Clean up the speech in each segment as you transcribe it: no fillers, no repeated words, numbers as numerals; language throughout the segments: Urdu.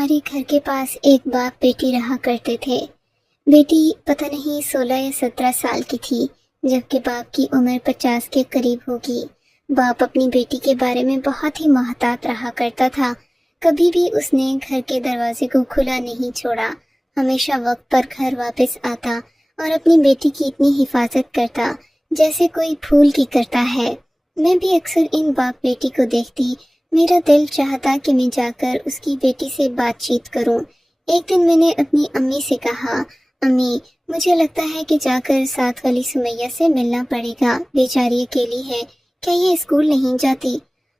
ہمارے گھر کے پاس ایک باپ بیٹی رہا کرتے تھے۔ بیٹی پتہ نہیں 16 یا 17 سال کی تھی، جبکہ باپ کی عمر 50 کے قریب ہوگی۔ باپ اپنی بیٹی کے بارے میں بہت ہی محتاط رہا کرتا تھا۔ کبھی بھی اس نے گھر کے دروازے کو کھلا نہیں چھوڑا، ہمیشہ وقت پر گھر واپس آتا اور اپنی بیٹی کی اتنی حفاظت کرتا جیسے کوئی پھول کی کرتا ہے۔ میں بھی اکثر ان باپ بیٹی کو دیکھتی، میرا دل چاہتا کہ میں جا کر اس کی بیٹی سے بات چیت کروں۔ ایک دن میں نے اپنی امی سے کہا، امی مجھے لگتا ہے کہ جا کر ساتھ والی سمیہ سے ملنا پڑے گا، بیچاری اکیلی ہے، کیا یہ اسکول نہیں جاتی؟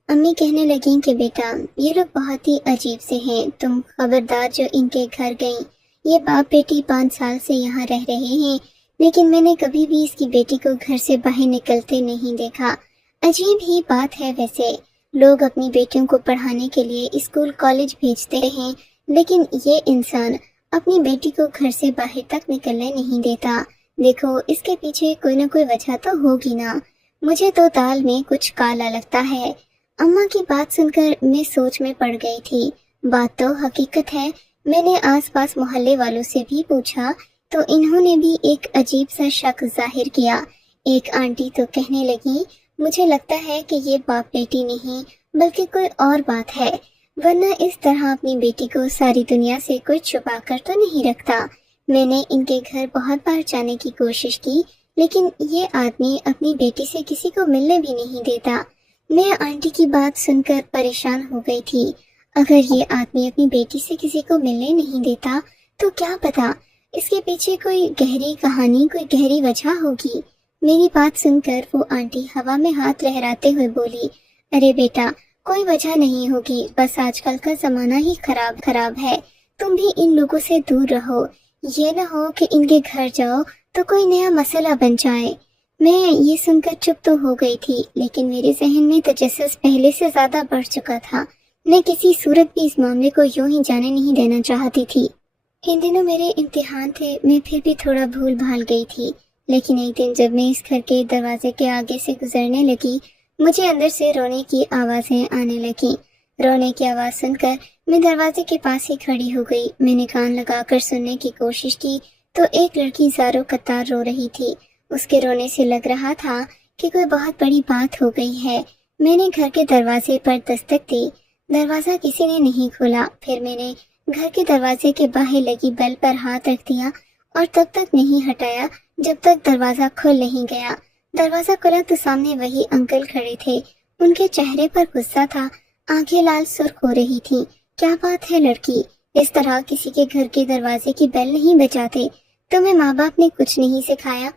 امی کہنے لگیں کہ بیٹا یہ لوگ بہت ہی عجیب سے ہیں، تم خبردار جو ان کے گھر گئیں۔ یہ باپ بیٹی 5 سال سے یہاں رہ رہے ہیں، لیکن میں نے کبھی بھی اس کی بیٹی کو گھر سے باہر نکلتے نہیں دیکھا۔ عجیب ہی بات ہے ویسے، لوگ اپنی بیٹیوں کو پڑھانے کے لیے اسکول کالج بھیجتے ہیں، لیکن یہ انسان اپنی بیٹی کو گھر سے باہر تک نکلنے نہیں دیتا۔ دیکھو اس کے پیچھے کوئی نہ کوئی وجہ تو ہوگی نا، مجھے تو دال میں کچھ کالا لگتا ہے۔ اماں کی بات سن کر میں سوچ میں پڑ گئی تھی۔ بات تو حقیقت ہے، میں نے آس پاس محلے والوں سے بھی پوچھا تو انہوں نے بھی ایک عجیب سا شک ظاہر کیا۔ ایک آنٹی تو کہنے لگی، مجھے لگتا ہے کہ یہ باپ بیٹی نہیں بلکہ کوئی اور بات ہے، ورنہ اس طرح اپنی بیٹی کو ساری دنیا سے کوئی چھپا کر تو نہیں رکھتا۔ میں نے ان کے گھر بہت بار جانے کی کوشش کی، لیکن یہ آدمی اپنی بیٹی سے کسی کو ملنے بھی نہیں دیتا۔ میں آنٹی کی بات سن کر پریشان ہو گئی تھی۔ اگر یہ آدمی اپنی بیٹی سے کسی کو ملنے نہیں دیتا تو کیا پتا اس کے پیچھے کوئی گہری کہانی، کوئی گہری وجہ ہوگی۔ میری بات سن کر وہ آنٹی ہوا میں ہاتھ لہراتے ہوئے بولی، ارے بیٹا کوئی وجہ نہیں ہوگی، بس آج کل کا زمانہ ہی خراب ہے، تم بھی ان لوگوں سے دور رہو، یہ نہ ہو کہ ان کے گھر جاؤ تو کوئی نیا مسئلہ بن جائے۔ میں یہ سن کر چپ تو ہو گئی تھی، لیکن میرے ذہن میں تجسس پہلے سے زیادہ بڑھ چکا تھا۔ میں کسی صورت بھی اس معاملے کو یوں ہی جانے نہیں دینا چاہتی تھی۔ ان دنوں میرے امتحان تھے، میں پھر بھی تھوڑا بھول بھال گئی تھی، لیکن ایک دن جب میں اس گھر کے دروازے کے آگے سے گزرنے لگی، مجھے اندر سے رونے کی آوازیں آنے لگیں۔ رونے کی آواز سن کر میں دروازے کے پاس ہی کھڑی ہو گئی۔ میں نے کان لگا کر سننے کی کوشش کی تو ایک لڑکی زاروں قطار رو رہی تھی۔ اس کے رونے سے لگ رہا تھا کہ کوئی بہت بڑی بات ہو گئی ہے۔ میں نے گھر کے دروازے پر دستک دی، دروازہ کسی نے نہیں کھولا۔ پھر میں نے گھر کے دروازے کے باہر لگی بیل پر ہاتھ رکھ دیا اور تب تک نہیں ہٹایا جب تک دروازہ کھل نہیں گیا۔ دروازہ کھلا تو سامنے وہی انکل کھڑے تھے، ان کے چہرے پر غصہ تھا، آنکھیں لال سرخ ہو رہی تھی۔ کیا بات ہے لڑکی، اس طرح کسی کے گھر کے دروازے کی بیل نہیں بجاتے؟ تمہیں ماں باپ نے کچھ نہیں سکھایا؟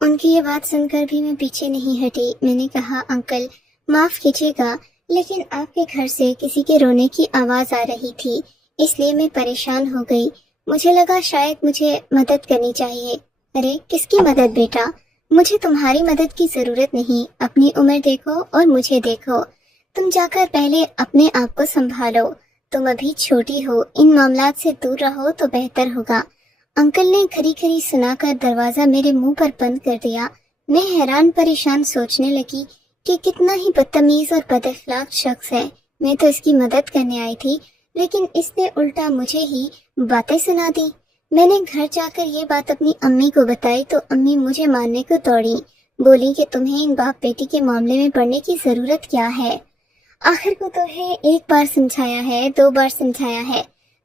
ان کی یہ بات سن کر بھی میں پیچھے نہیں ہٹی۔ میں نے کہا، انکل معاف کیجیے گا، لیکن آپ کے گھر سے کسی کے رونے کی آواز آ رہی تھی، اس لیے میں پریشان ہو گئی، مجھے لگا شاید مجھے مدد کرنی چاہیے۔ ارے کس کی مدد بیٹا، مجھے تمہاری مدد کی ضرورت نہیں، اپنی عمر دیکھو اور مجھے دیکھو، تم جا کر پہلے اپنے آپ کو سنبھالو، تم ابھی چھوٹی ہو، ان معاملات سے دور رہو تو بہتر ہوگا۔ انکل نے کھری کھری سنا کر دروازہ میرے منہ پر بند کر دیا۔ میں حیران پریشان سوچنے لگی کہ کتنا ہی بدتمیز اور بد اخلاق شخص ہے۔ میں تو اس کی مدد کرنے آئی تھی، لیکن اس نے الٹا مجھے ہی باتیں سنا دی۔ میں نے گھر جا کر یہ بات اپنی امی کو بتائی تو امی مجھے مارنے کو دوڑی، بولی کہ تمہیں ان باپ بیٹی کے معاملے میں پڑنے کی ضرورت کیا ہے؟ آخر کو تمہیں ایک بار سمجھایا ہے، 2 بار سمجھایا ہے،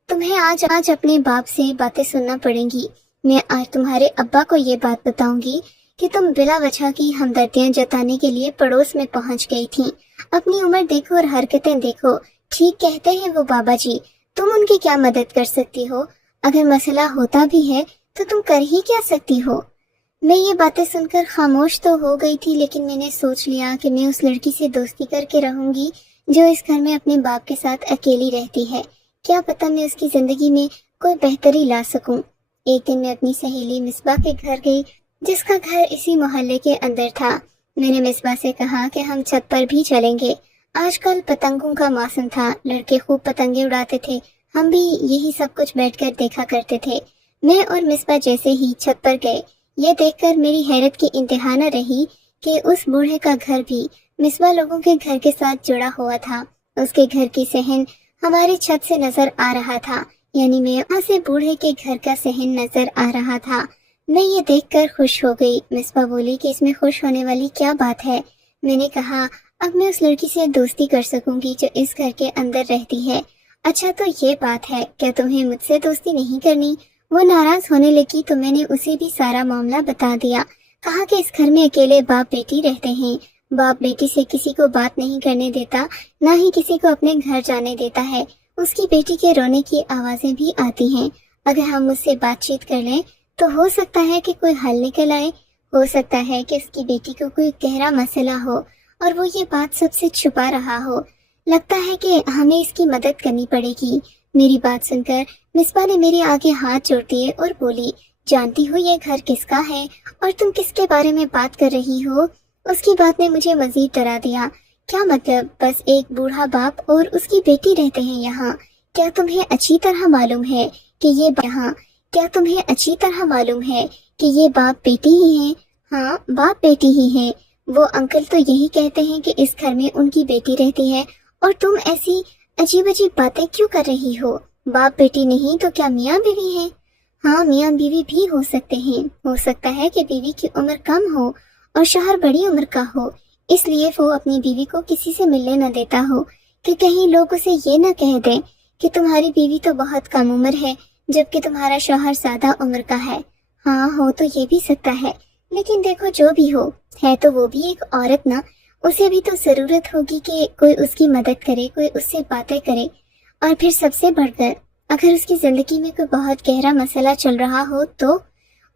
تمہیں آج اپنے باپ سے باتیں سننا پڑیں گی۔ میں آج تمہارے ابا کو یہ بات بتاؤں گی کہ تم بلا وجہ کی ہمدردیاں جتانے کے لیے پڑوس میں پہنچ گئی تھی۔ اپنی عمر دیکھو اور حرکتیں دیکھو، ٹھیک کہتے ہیں وہ بابا جی، تم ان کی کیا مدد کر سکتی ہو؟ اگر مسئلہ ہوتا بھی ہے تو تم کر ہی کیا سکتی ہو؟ میں یہ باتیں سن کر خاموش تو ہو گئی تھی، لیکن میں نے سوچ لیا کہ میں اس لڑکی سے دوستی کر کے رہوں گی جو اس گھر میں اپنے باپ کے ساتھ اکیلی رہتی ہے۔ کیا پتہ میں اس کی زندگی میں کوئی بہتری لا سکوں۔ ایک دن میں اپنی سہیلی مصباح کے گھر گئی، جس کا گھر اسی محلے کے اندر تھا۔ میں نے مصباح سے کہا کہ ہم چھت پر بھی چلیں گے۔ آج کل پتنگوں کا موسم تھا، لڑکے خوب پتنگیں اڑاتے تھے، ہم بھی یہی سب کچھ بیٹھ کر دیکھا کرتے تھے۔ میں اور مصباح جیسے ہی چھت پر گئے، یہ دیکھ کر میری حیرت کی انتہا نہ رہی کہ اس بوڑھے کا گھر بھی مصباح لوگوں کے گھر کے ساتھ جڑا ہوا تھا۔ اس کے گھر کی صحن ہماری چھت سے نظر آ رہا تھا، یعنی میں وہاں سے بوڑھے کے گھر کا صحن نظر آ رہا تھا۔ میں یہ دیکھ کر خوش ہو گئی۔ مصباح بولی کہ اس میں خوش ہونے والی کیا بات ہے؟ میں نے کہا اب میں اس لڑکی سے دوستی کر سکوں گی جو اس گھر کے اندر رہتی ہے۔ اچھا تو یہ بات ہے، کیا تمہیں مجھ سے دوستی نہیں کرنی؟ وہ ناراض ہونے لگی تو میں نے اسے بھی سارا معاملہ بتا دیا۔ کہا کہ اس گھر میں اکیلے باپ بیٹی رہتے ہیں، باپ بیٹی سے کسی کو بات نہیں کرنے دیتا، نہ ہی کسی کو اپنے گھر جانے دیتا ہے۔ اس کی بیٹی کے رونے کی آوازیں بھی آتی ہیں۔ اگر ہم اس سے بات چیت کر لیں تو ہو سکتا ہے کہ کوئی حل نکل آئے۔ ہو سکتا ہے کہ اس کی بیٹی کو کوئی گہرا مسئلہ ہو اور وہ یہ بات سب سے چھپا رہا ہو۔ لگتا ہے کہ ہمیں اس کی مدد کرنی پڑے گی۔ میری بات سن کر مصباح نے میرے آگے ہاتھ جوڑ دیے اور بولی، جانتی ہو یہ گھر کس کا ہے اور تم کس کے بارے میں بات کر رہی ہو؟ اس کی بات نے مجھے مزید ڈرا دیا۔ کیا مطلب؟ بس ایک بوڑھا باپ اور اس کی بیٹی رہتے ہیں یہاں۔ کیا تمہیں اچھی طرح معلوم ہے کہ یہ باپ بیٹی ہی ہیں؟ ہاں، باپ بیٹی ہی ہیں۔ وہ انکل تو یہی کہتے ہیں کہ اس گھر میں ان کی بیٹی رہتی ہے، اور تم ایسی عجیب عجیب باتیں کیوں کر رہی ہو؟ باپ بیٹی نہیں تو کیا میاں بیوی ہیں؟ ہاں، میاں بیوی بھی ہو سکتے ہیں۔ ہو سکتا ہے کہ بیوی کی عمر کم ہو اور شوہر بڑی عمر کا ہو، اس لیے وہ اپنی بیوی کو کسی سے ملنے نہ دیتا ہو کہ کہیں لوگ اسے یہ نہ کہہ دیں کہ تمہاری بیوی تو بہت کم عمر ہے جبکہ تمہارا شوہر زیادہ عمر کا ہے۔ ہاں، ہو تو یہ بھی سکتا ہے، لیکن دیکھو جو بھی ہو، ہے تو وہ بھی ایک عورت نا۔ اسے بھی تو ضرورت ہوگی کہ کوئی اس کی مدد کرے، کوئی اس سے باتیں کرے، اور پھر سب سے بڑھ کر اگر اس کی زندگی میں کوئی بہت گہرا مسئلہ چل رہا ہو تو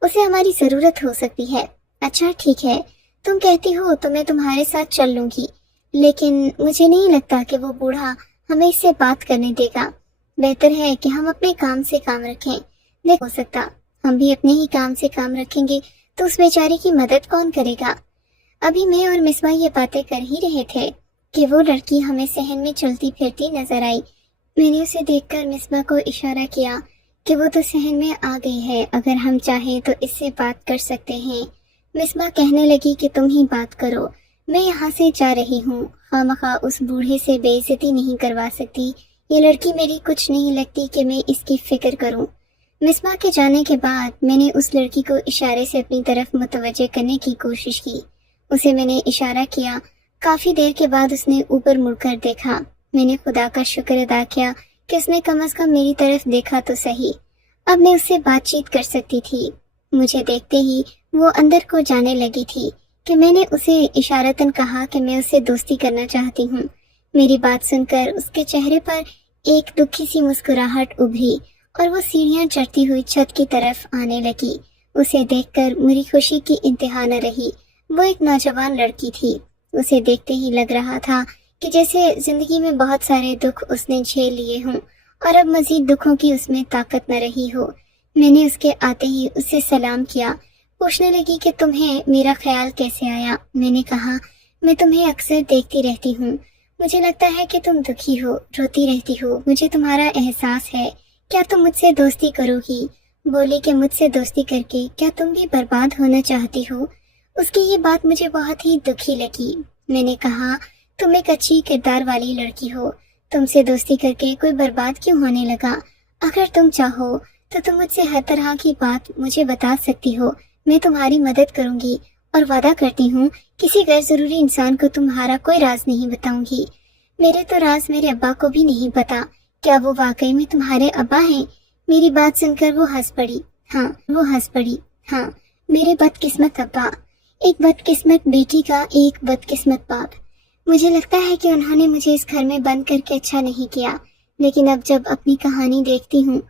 اسے ہماری ضرورت ہو سکتی ہے۔ اچھا ٹھیک ہے، تم کہتی ہو تو میں تمہارے ساتھ چل لوں گی، لیکن مجھے نہیں لگتا کہ وہ بوڑھا ہمیں اس سے بات کرنے دے گا۔ بہتر ہے کہ ہم اپنے کام سے کام رکھیں۔ ہو سکتا ہم بھی اپنے ہی کام سے کام رکھیں گے تو اس بیچاری کی مدد کون کرے گا؟ ابھی میں اور مصباح یہ باتیں کر ہی رہے تھے کہ وہ لڑکی ہمیں صحن میں چلتی پھرتی نظر آئی۔ میں نے اسے دیکھ کر مصباح کو اشارہ کیا کہ وہ تو صحن میں آ گئی ہے، اگر ہم چاہیں تو اس سے بات کر سکتے ہیں۔ مصباح کہنے لگی کہ تم ہی بات کرو، میں یہاں سے جا رہی ہوں، خواہ اس بوڑھے سے بے عزتی نہیں کروا سکتی۔ یہ لڑکی میری کچھ نہیں لگتی کہ میں اس کی فکر کروں۔ مصباح کے جانے کے بعد میں نے اس لڑکی کو اشارے سے اپنی طرف متوجہ کرنے کی کوشش کی۔ اسے میں نے اشارہ کیا۔ کافی دیر کے بعد اس نے اوپر مڑ کر دیکھا۔ میں نے خدا کا شکر ادا کیا کہ اس نے کم از کم میری طرف دیکھا تو صحیح۔ اب میں اس سے بات چیت کر سکتی تھی۔ مجھے دیکھتے ہی وہ اندر کو جانے لگی تھی کہ میں نے اسے اشارتاً کہا کہ میں اسے دوستی کرنا چاہتی ہوں۔ میری بات سن کر اس کے چہرے پر ایک دکھی سی مسکراہٹ ابھری اور وہ سیڑھیاں چڑھتی ہوئی چھت کی طرف آنے لگی۔ اسے دیکھ کر میری خوشی کی انتہا نہ رہی۔ وہ ایک نوجوان لڑکی تھی۔ اسے دیکھتے ہی لگ رہا تھا کہ جیسے زندگی میں بہت سارے دکھ اس نے جھیل لیے ہوں اور اب مزید دکھوں کی اس میں طاقت نہ رہی ہو۔ میں نے اس کے آتے ہی اسے سلام کیا۔ پوچھنے لگی کہ تمہیں میرا خیال کیسے آیا؟ میں نے کہا میں تمہیں اکثر دیکھتی رہتی ہوں، مجھے لگتا ہے کہ تم دکھی ہو، روتی رہتی ہو، مجھے تمہارا احساس ہے، کیا تم مجھ سے دوستی کرو گی؟ بولی کہ مجھ سے دوستی کر کے کیا تم بھی برباد ہونا چاہتی ہو؟ اس کی یہ بات مجھے بہت ہی دکھی لگی۔ میں نے کہا تم ایک اچھی کردار والی لڑکی ہو، تم سے دوستی کر کے کوئی برباد کیوں ہونے لگا؟ اگر تم چاہو تو تم مجھ سے ہر طرح کی بات مجھے بتا سکتی ہو، میں تمہاری مدد کروں گی اور وعدہ کرتی ہوں کسی غیر ضروری انسان کو تمہارا کوئی راز نہیں بتاؤں گی۔ میرے تو راز میرے ابا کو بھی نہیں پتا۔ کیا وہ واقعی میں تمہارے ابا ہیں؟ میری بات سن کر وہ ہنس پڑی۔ ہاں، میرے بدقسمت ابا، ایک بدقسمت بیٹی کا ایک بدقسمت باپ۔ مجھے لگتا ہے کہ انہوں نے مجھے اس گھر میں بند کر کے اچھا نہیں کیا، لیکن اب جب اپنی کہانی دیکھتی ہوں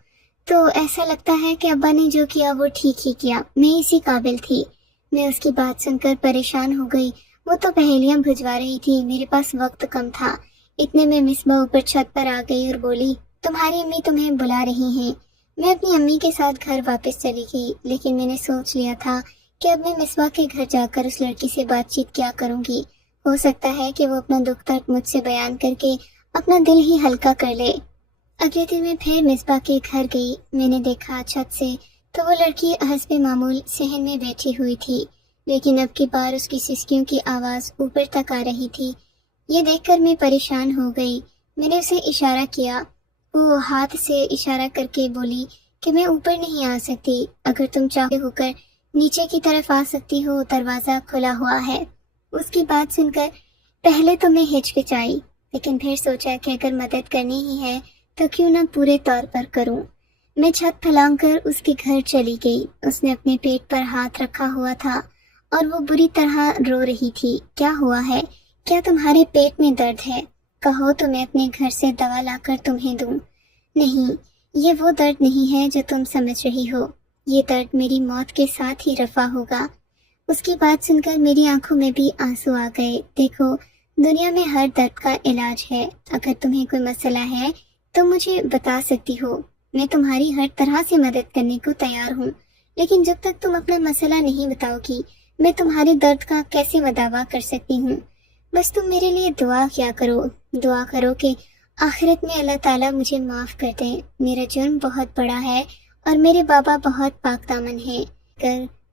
تو ایسا لگتا ہے کہ ابا نے جو کیا وہ ٹھیک ہی کیا، میں اسی قابل تھی۔ میں اس کی بات سن کر پریشان ہو گئی۔ وہ تو پہیلیاں بھجوا رہی تھی، میرے پاس وقت کم تھا۔ اتنے میں مصباح اوپر چھت پر آ گئی اور بولی تمہاری امی تمہیں بلا رہی ہیں۔ میں اپنی امی کے ساتھ گھر واپس چلی گئی، لیکن میں نے سوچ لیا تھا کہ اب میں مصباح کے گھر جا کر اس لڑکی سے بات چیت کیا کروں گی۔ ہو سکتا ہے کہ وہ اپنا دکھ درد مجھ سے بیان کر کے اپنا دل ہی ہلکا کر لے۔ اگلے دن میں پھر مصباح کے گھر گئی۔ میں نے دیکھا چھت سے تو وہ لڑکی حسب معمول صحن میں بیٹھی ہوئی تھی، لیکن اب کی بار اس کی سسکیوں کی آواز اوپر تک آ رہی تھی۔ یہ دیکھ کر میں پریشان ہو گئی۔ میں نے اسے اشارہ کیا۔ وہ ہاتھ سے اشارہ کر کے بولی کہ میں اوپر نہیں آ سکتی، اگر تم چاہتے ہو کر نیچے کی طرف آ سکتی ہو، دروازہ کھلا ہوا ہے۔ اس کی بات سن کر پہلے تو میں ہچکچائی، لیکن پھر سوچا کہ اگر مدد کرنی ہی ہے تو کیوں نہ پورے طور پر کروں۔ میں چھت پھلانگ کر اس کے گھر چلی گئی۔ اس نے اپنے پیٹ پر ہاتھ رکھا ہوا تھا اور وہ بری طرح رو رہی تھی۔ کیا ہوا ہے؟ کیا تمہارے پیٹ میں درد ہے؟ کہو تو میں اپنے گھر سے دوا لا کر تمہیں دوں۔ نہیں، یہ وہ درد نہیں ہے جو تم سمجھ رہی ہو، یہ درد میری موت کے ساتھ ہی رفع ہوگا۔ اس کی بات سن کر میری آنکھوں میں بھی آنسو آ گئے۔ دیکھو، دنیا میں ہر درد کا علاج ہے، اگر تمہیں کوئی مسئلہ ہے تو مجھے بتا سکتی ہو، میں تمہاری ہر طرح سے مدد کرنے کو تیار ہوں، لیکن جب تک تم اپنا مسئلہ نہیں بتاؤ گی میں تمہارے درد کا کیسے مداوع کر سکتی ہوں؟ بس تم میرے لیے دعا کیا کرو، دعا کرو کہ آخرت میں اللہ تعالیٰ مجھے معاف کر دیں۔ میرا جرم بہت بڑا ہے اور میرے بابا بہت پاک دامن ہیں،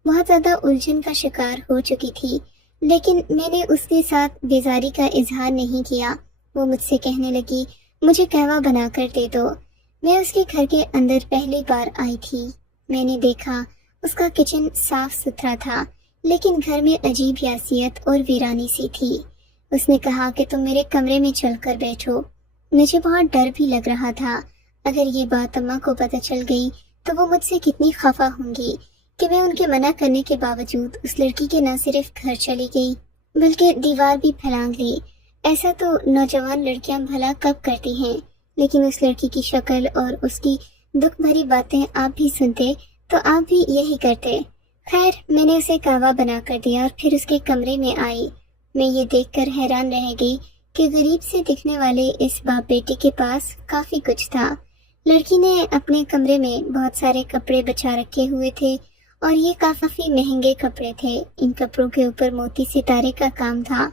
بہت زیادہ الجھن کا شکار ہو چکی تھی، لیکن میں نے اس کے ساتھ بیزاری کا اظہار نہیں کیا۔ وہ مجھ سے کہنے لگی، مجھے قہوہ بنا کر دے دو۔ میں اس کے گھر کے اندر پہلی بار آئی تھی۔ میں نے دیکھا اس کا کچن صاف ستھرا تھا، لیکن گھر میں عجیب یاسیت اور ویرانی سی تھی۔ اس نے کہا کہ تم میرے کمرے میں چل کر بیٹھو۔ مجھے بہت ڈر بھی لگ رہا تھا، اگر یہ بات اماں کو پتہ چل گئی تو وہ مجھ سے کتنی خفا ہوں گی کہ میں ان کے منع کرنے کے باوجود اس لڑکی کے نہ صرف گھر چلی گئی بلکہ دیوار بھی پھلانگ لی۔ ایسا تو نوجوان لڑکیاں بھلا کب کرتی ہیں، لیکن اس لڑکی کی شکل اور اس کی دکھ بھری باتیں آپ بھی سنتے تو آپ بھی یہی کرتے۔ خیر، میں نے اسے قہوہ بنا کر دیا اور پھر اس کے کمرے میں آئی۔ میں یہ دیکھ کر حیران رہ گئی کہ غریب سے دکھنے والے اس باپ بیٹی کے پاس کافی کچھ تھا۔ لڑکی نے اپنے کمرے میں بہت سارے کپڑے بچا رکھے ہوئے تھے اور یہ کافی مہنگے کپڑے تھے۔ ان کپڑوں کے اوپر موتی ستارے کا کام تھا۔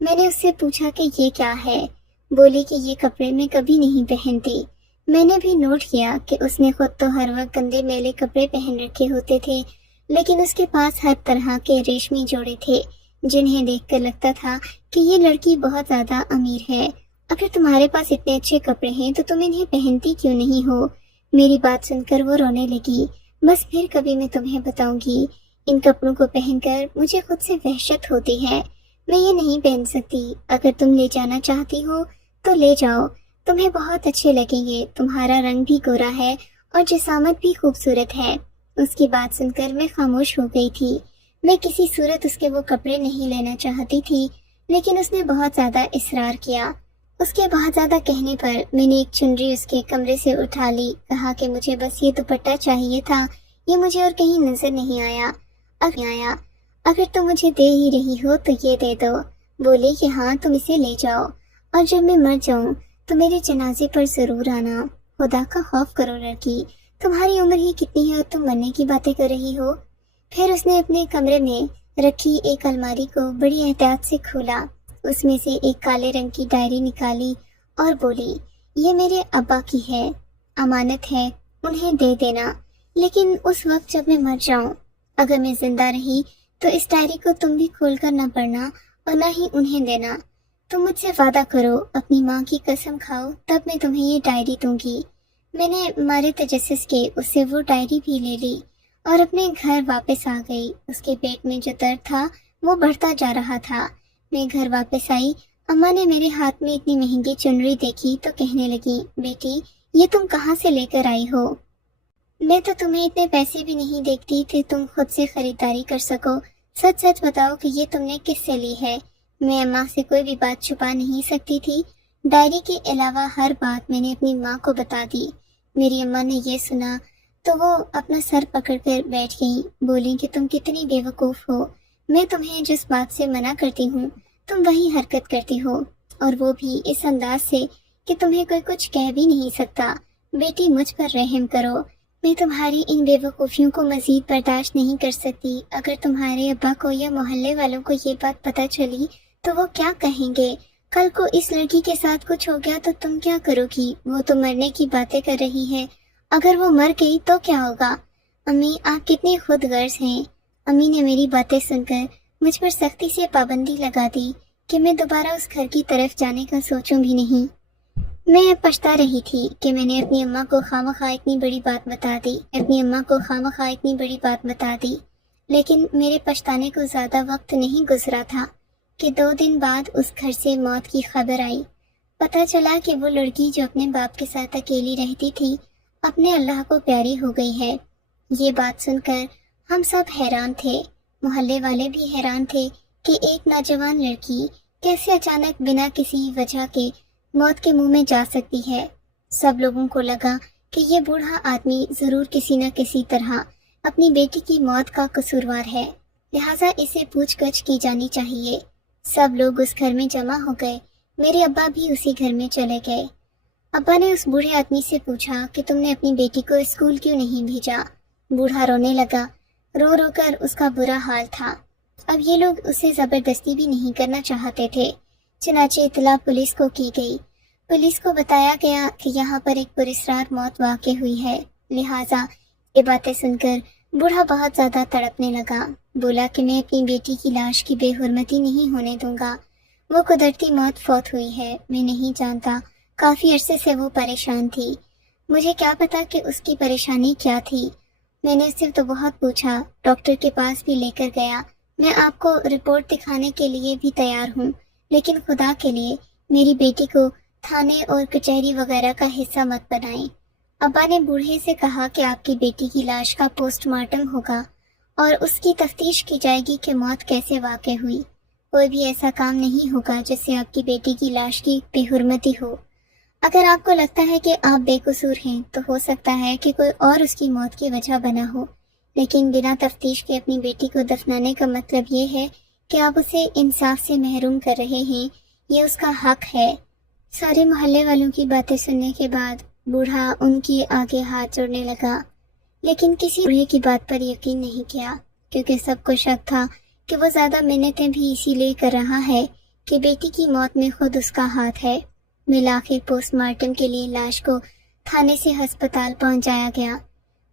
میں نے اس سے پوچھا کہ یہ کیا ہے؟ بولی کہ یہ کپڑے میں کبھی نہیں پہنتی۔ میں نے بھی نوٹ کیا کہ اس نے خود تو ہر وقت گندے میلے کپڑے پہن رکھے ہوتے تھے، لیکن اس کے پاس ہر طرح کے ریشمی جوڑے تھے جنہیں دیکھ کر لگتا تھا کہ یہ لڑکی بہت زیادہ امیر ہے۔ اگر تمہارے پاس اتنے اچھے کپڑے ہیں تو تم انہیں پہنتی کیوں نہیں ہو؟ میری بات سن کر وہ رونے لگی۔ بس پھر کبھی میں تمہیں بتاؤں گی۔ ان کپڑوں کو پہن کر مجھے خود سے وحشت ہوتی ہے، میں یہ نہیں پہن سکتی۔ اگر تم لے جانا چاہتی ہو تو لے جاؤ، تمہیں بہت اچھے لگیں گے، تمہارا رنگ بھی گورا ہے اور جسامت بھی خوبصورت ہے۔ اس کی بات سن کر میں خاموش ہو گئی تھی۔ میں کسی صورت اس کے وہ کپڑے نہیں لینا چاہتی تھی، لیکن اس نے بہت زیادہ اصرار کیا۔ اس کے بہت زیادہ کہنے پر میں نے ایک چنری اس کے کمرے سے اٹھا لی، کہا کہ مجھے بس یہ دوپٹہ چاہیے تھا، یہ مجھے اور کہیں نظر نہیں آیا۔ اگر تم مجھے دے ہی رہی ہو تو یہ دے دو۔ بولی کہ ہاں، تم اسے لے جاؤ اور جب میں مر جاؤں تو میرے جنازے پر ضرور آنا۔ خدا کا خوف کرو لڑکی، تمہاری عمر ہی کتنی ہے اور تم مرنے کی باتیں کر رہی ہو؟ پھر اس نے اپنے کمرے میں رکھی ایک الماری کو بڑی احتیاط سے کھولا، اس میں سے ایک کالے رنگ کی ڈائری نکالی اور بولی، یہ میرے ابا کی ہے، امانت ہے، انہیں دے دینا، لیکن اس وقت جب میں مر جاؤں، اگر میں زندہ رہی تو اس ڈائری کو تم بھی کھول کر نہ پڑھنا اور نہ ہی انہیں دینا۔ تم مجھ سے وعدہ کرو، اپنی ماں کی قسم کھاؤ، تب میں تمہیں یہ ڈائری دوں گی۔ میں نے مارے تجسس کے اس سے وہ ڈائری بھی لے لی اور اپنے گھر واپس آ گئی۔ اس کے پیٹ میں جو درد تھا وہ بڑھتا جا رہا تھا۔ میں گھر واپس آئی، اماں نے میرے ہاتھ میں اتنی مہنگی چنری دیکھی تو کہنے لگی، بیٹی یہ تم کہاں سے لے کر آئی ہو؟ میں تو تمہیں اتنے پیسے بھی نہیں دیکھتی کہ تم خود سے خریداری کر سکو، سچ سچ بتاؤ کہ یہ تم نے کس سے لی ہے؟ میں اماں سے کوئی بھی بات چھپا نہیں سکتی تھی۔ ڈائری کے علاوہ ہر بات میں نے اپنی ماں کو بتا دی۔ میری اماں نے یہ سنا تو وہ اپنا سر پکڑ کر بیٹھ گئی، بولی کہ تم کتنی بے وقوف ہو، میں تمہیں جس بات سے منع کرتی ہوں تم وہی حرکت کرتی ہو، اور وہ بھی اس انداز سے کہ تمہیں کوئی کچھ کہہ بھی نہیں سکتا۔ بیٹی مجھ پر رحم کرو، میں تمہاری ان بے وقوفیوں کو مزید برداشت نہیں کر سکتی۔ اگر تمہارے ابا کو یا محلے والوں کو یہ بات پتہ چلی تو وہ کیا کہیں گے؟ کل کو اس لڑکی کے ساتھ کچھ ہو گیا تو تم کیا کرو گی؟ وہ تو مرنے کی باتیں کر رہی ہے، اگر وہ مر گئی تو کیا ہوگا؟ امی آپ کتنی خود غرض ہیں۔ امی نے میری باتیں سن کر مجھ پر سختی سے پابندی لگا دی کہ میں دوبارہ اس گھر کی طرف جانے کا سوچوں بھی نہیں۔ میں پچھتا رہی تھی کہ میں نے اپنی اماں کو خواہ اتنی بڑی بات بتا دی لیکن میرے پچھتانے کو زیادہ وقت نہیں گزرا تھا کہ 2 دن بعد اس گھر سے موت کی خبر آئی۔ پتہ چلا کہ وہ لڑکی جو اپنے باپ کے ساتھ اکیلی رہتی تھی اپنے اللہ کو پیاری ہو گئی ہے۔ یہ بات سن کر ہم سب حیران تھے، محلے والے بھی حیران تھے کہ ایک نوجوان لڑکی کیسے اچانک بنا کسی وجہ کے موت کے منہ میں جا سکتی ہے۔ سب لوگوں کو لگا کہ یہ بوڑھا آدمی ضرور کسی نہ کسی طرح اپنی بیٹی کی موت کا قصوروار ہے، لہٰذا اسے پوچھ گچھ کی جانی چاہیے۔ سب لوگ اس گھر میں جمع ہو گئے، میرے ابا بھی اسی گھر میں چلے گئے۔ ابا نے اس بوڑھے آدمی سے پوچھا کہ تم نے اپنی بیٹی کو اسکول کیوں نہیں بھیجا؟ بوڑھا رونے لگا، رو رو کر اس کا برا حال تھا۔ اب یہ لوگ اسے زبردستی بھی نہیں کرنا چاہتے تھے، چنانچہ اطلاع پولیس کو کی گئی۔ پولیس کو بتایا گیا کہ یہاں پر ایک پراسرار موت واقع ہوئی ہے، لہٰذا یہ باتیں سن کر بوڑھا بہت زیادہ تڑپنے لگا، بولا کہ میں اپنی بیٹی کی لاش کی بے حرمتی نہیں ہونے دوں گا، وہ قدرتی موت فوت ہوئی ہے، میں نہیں جانتا، کافی عرصے سے وہ پریشان تھی، مجھے کیا پتا کہ اس کی پریشانی کیا تھی، میں نے اس سے تو بہت پوچھا، ڈاکٹر کے پاس بھی لے کر گیا، میں آپ کو رپورٹ دکھانے کے لیے بھی تیار ہوں، لیکن خدا کے لیے میری بیٹی کو تھانے اور کچہری وغیرہ کا حصہ مت بنائیں۔ ابا نے بوڑھے سے کہا کہ آپ کی بیٹی کی لاش کا پوسٹ مارٹم ہوگا اور اس کی تفتیش کی جائے گی کہ موت کیسے واقع ہوئی، کوئی بھی ایسا کام نہیں ہوگا جس سے آپ کی بیٹی کی لاش کی بے حرمتی ہو۔ اگر آپ کو لگتا ہے کہ آپ بے قصور ہیں تو ہو سکتا ہے کہ کوئی اور اس کی موت کی وجہ بنا ہو، لیکن بنا تفتیش کے اپنی بیٹی کو دفنانے کا مطلب یہ ہے کہ آپ اسے انصاف سے محروم کر رہے ہیں، یہ اس کا حق ہے۔ سارے محلے والوں کی باتیں سننے کے بعد بوڑھا ان کی آگے ہاتھ جوڑنے لگا، لیکن کسی بوڑھے کی بات پر یقین نہیں کیا، کیونکہ سب کو شک تھا کہ وہ زیادہ منتیں بھی اسی لیے کر رہا ہے کہ بیٹی کی موت میں خود اس کا ہاتھ ہے۔ بالآخر پوسٹ مارٹم کے لیے لاش کو تھانے سے ہسپتال پہنچایا گیا۔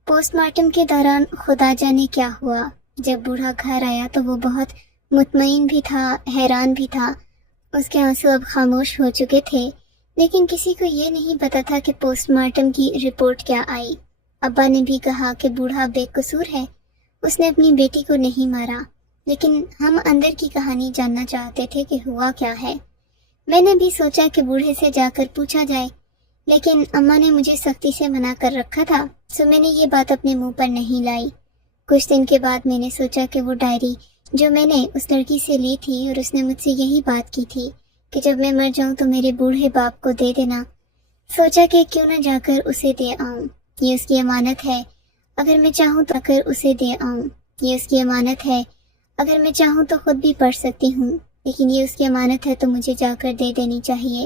پوسٹ مارٹم کے دوران خدا جانے کیا ہوا، جب بوڑھا گھر آیا تو وہ بہت مطمئن بھی تھا، حیران بھی تھا، اس کے آنسو اب خاموش ہو چکے تھے، لیکن کسی کو یہ نہیں پتا تھا کہ پوسٹ مارٹم کی رپورٹ کیا آئی۔ ابا نے بھی کہا کہ بوڑھا بے قصور ہے، اس نے اپنی بیٹی کو نہیں مارا، لیکن ہم اندر کی کہانی جاننا چاہتے تھے کہ ہوا کیا ہے۔ میں نے بھی سوچا کہ بوڑھے سے جا کر پوچھا جائے، لیکن اماں نے مجھے سختی سے منع کر رکھا تھا، سو میں نے یہ بات اپنے منہ پر نہیں لائی۔ کچھ دن کے بعد میں نے سوچا کہ وہ ڈائری جو میں نے اس لڑکی سے لی تھی اور اس نے مجھ سے یہی بات کی تھی کہ جب میں مر جاؤں تو میرے بوڑھے باپ کو دے دینا، سوچا کہ کیوں نہ جا کر اسے دے آؤں، یہ اس کی امانت ہے، اگر میں چاہوں تو کر اسے دے آؤں، یہ اس کی امانت ہے، اگر میں چاہوں تو خود بھی پڑھ سکتی ہوں، لیکن یہ اس کی امانت ہے تو مجھے جا کر دے دینی چاہیے۔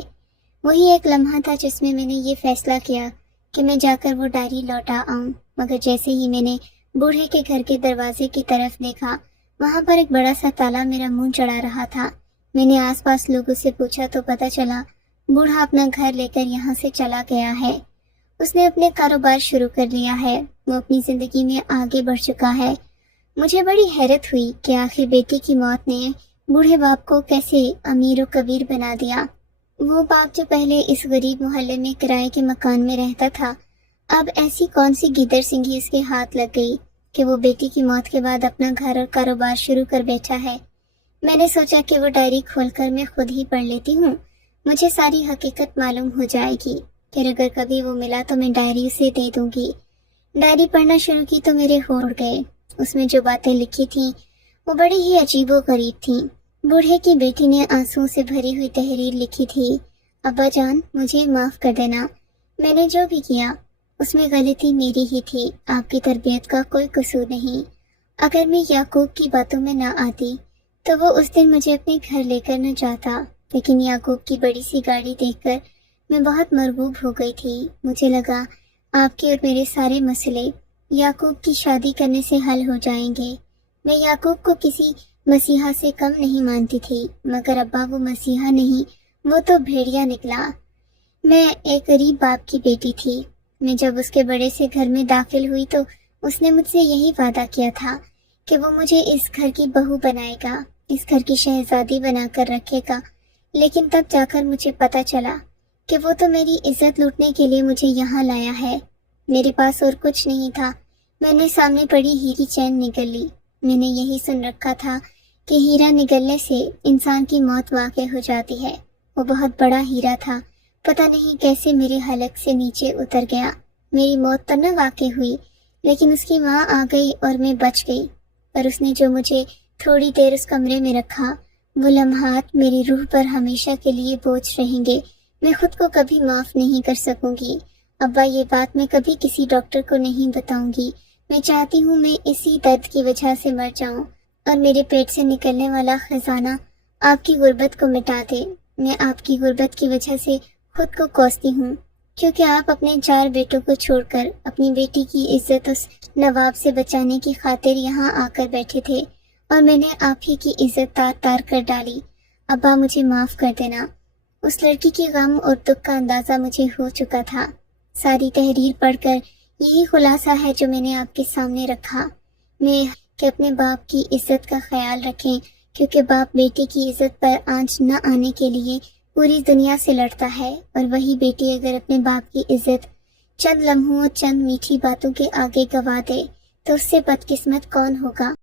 وہی ایک لمحہ تھا جس میں نے یہ فیصلہ کیا کہ میں جا کر وہ ڈائری لوٹا آؤں، مگر جیسے ہی میں نے بوڑھے کے گھر کے دروازے کی طرف دیکھا، وہاں پر ایک بڑا سا تالا میرا منہ چڑھا رہا تھا۔ میں نے آس پاس لوگوں سے پوچھا تو پتہ چلا بوڑھا اپنا گھر لے کر یہاں سے چلا گیا ہے، اس نے اپنے کاروبار شروع کر لیا ہے، وہ اپنی زندگی میں آگے بڑھ چکا ہے۔ مجھے بڑی حیرت ہوئی کہ آخر بیٹی کی موت نے بوڑھے باپ کو کیسے امیر و کبیر بنا دیا۔ وہ باپ جو پہلے اس غریب محلے میں کرائے کے مکان میں رہتا تھا، اب ایسی کون سی گیدڑ سنگھی اس کے ہاتھ لگ گئی کہ وہ بیٹی کی موت کے بعد اپنا گھر اور کاروبار شروع کر بیٹھا ہے۔ میں نے سوچا کہ وہ ڈائری کھول کر میں خود ہی پڑھ لیتی ہوں، مجھے ساری حقیقت معلوم ہو جائے گی، پھر اگر کبھی وہ ملا تو میں ڈائری اسے دے دوں گی۔ ڈائری پڑھنا شروع کی تو میرے ہونٹ اڑ گئے، اس میں جو باتیں لکھی تھیں وہ بڑی ہی عجیب و غریب تھیں۔ بوڑھے کی بیٹی نے آنسوؤں سے بھری ہوئی تحریر لکھی تھی، ابا جان مجھے معاف کر دینا، میں نے جو بھی کیا اس میں غلطی میری ہی تھی، آپ کی تربیت کا کوئی قصور نہیں۔ اگر میں یعقوب کی باتوں میں نہ آتی تو وہ اس دن مجھے اپنے گھر لے کر نہ جاتا، لیکن یعقوب کی بڑی سی گاڑی دیکھ کر میں بہت مرغوب ہو گئی تھی، مجھے لگا آپ کے اور میرے سارے مسئلے یعقوب کی شادی کرنے سے حل ہو جائیں گے۔ میں یعقوب کو کسی مسیحا سے کم نہیں مانتی تھی، مگر ابا وہ مسیحا نہیں، وہ تو بھیڑیا نکلا۔ میں ایک غریب باپ کی بیٹی تھی، میں جب اس کے بڑے سے گھر میں داخل ہوئی تو اس نے مجھ سے یہی وعدہ کیا تھا کہ وہ مجھے اس گھر کی بہو بنائے گا، اس گھر کی شہزادی بنا کر رکھے گا، لیکن تب جا کر مجھے پتہ چلا کہ وہ تو میری عزت لوٹنے کے لیے مجھے یہاں لایا ہے۔ میرے پاس اور کچھ نہیں تھا۔ میں نے سامنے پڑی ہیری چین نگل لی۔ میں نے یہی سن رکھا تھا کہ ہیرا نگلنے سے انسان کی موت واقع ہو جاتی ہے۔ وہ بہت بڑا ہیرا تھا، پتہ نہیں کیسے میرے حلق سے نیچے اتر گیا۔ میری موت تو نہ واقع ہوئی، لیکن اس کی ماں آ گئی اور میں بچ گئی۔ پر اس نے جو مجھے تھوڑی دیر اس کمرے میں رکھا، وہ لمحات میری روح پر ہمیشہ کے لیے بوجھ رہیں گے۔ میں خود کو کبھی معاف نہیں کر سکوں گی۔ ابا، یہ بات میں کبھی کسی ڈاکٹر کو نہیں بتاؤں گی۔ میں چاہتی ہوں میں اسی درد کی وجہ سے مر جاؤں اور میرے پیٹ سے نکلنے والا خزانہ آپ کی غربت کو مٹا دے۔ میں آپ کی غربت کی وجہ سے خود کو کوستی ہوں، کیونکہ آپ اپنے 4 بیٹوں کو چھوڑ کر اپنی بیٹی کی عزت اس نواب سے بچانے کی خاطر یہاں آ کر بیٹھے تھے، اور میں نے آپ ہی کی عزت تار تار کر ڈالی۔ ابا، مجھے معاف کر دینا۔ اس لڑکی کی غم اور دکھ کا اندازہ مجھے ہو چکا تھا۔ ساری تحریر پڑھ کر یہی خلاصہ ہے جو میں نے آپ کے سامنے رکھا۔ میں کہ اپنے باپ کی عزت کا خیال رکھیں، کیونکہ باپ بیٹی کی عزت پر آنچ نہ آنے کے لیے پوری دنیا سے لڑتا ہے، اور وہی بیٹی اگر اپنے باپ کی عزت چند لمحوں اور چند میٹھی باتوں کے آگے گوا دے تو اس سے بدقسمت کون ہوگا؟